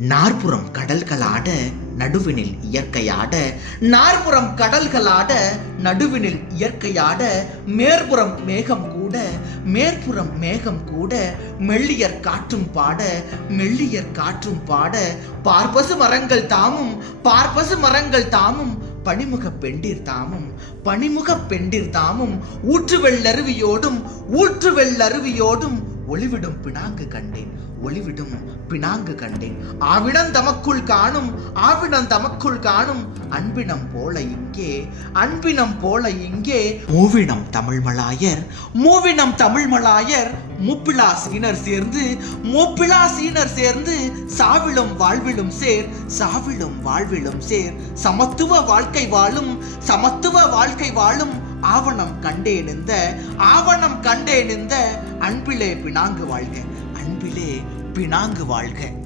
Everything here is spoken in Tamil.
நாற்புறம் கடல்களாட நடுவினில் இயற்கையாட நாற்புறம் கடல்களாட நடுவினில் இயற்கையாட மேற்புறம் மேகம் கூட மேற்புறம் மேகம் கூட மெல்லியர் காற்றும் பாட மெல்லியர் காற்றும் பாட பார்ப்பசு மரங்கள் தாமும் பார்ப்பசு மரங்கள் தாமும் பனிமுக பெண்டிர் தாமும் பனிமுக பெண்டிர் தாமும் ஊற்று வெள்ளருவியோடும் ஊற்று வெள்ளருவியோடும் ஒளிவிடும் பினாங்கு கண்டேன் ஒளிவிடும் பினாங்கு கண்டேன். ஆவிடம் தமக்குள் காணும் ஆவிடம் தமக்குள் காணும் அன்பினம் போல இங்கே அன்பினம் போல இங்கே. மூவினம் தமிழ்மலாயர் மூவினம் தமிழ்மலாயர் முப்பிலா சீனர் சேர்ந்து முப்பிலா சீனர் சேர்ந்து சாவிலும் வாழ்விலும் சேர் சாவிலும் வாழ்விலும் சேர். சமத்துவ வாழ்க்கை வாழும் சமத்துவ வாழ்க்கை வாழும் ஆவணம் கண்டே இந்த ஆவணம் கண்டேன் இந்த அன்பிலே பினாங்கு வாழ்க அன்பிலே பினாங்கு வாழ்க.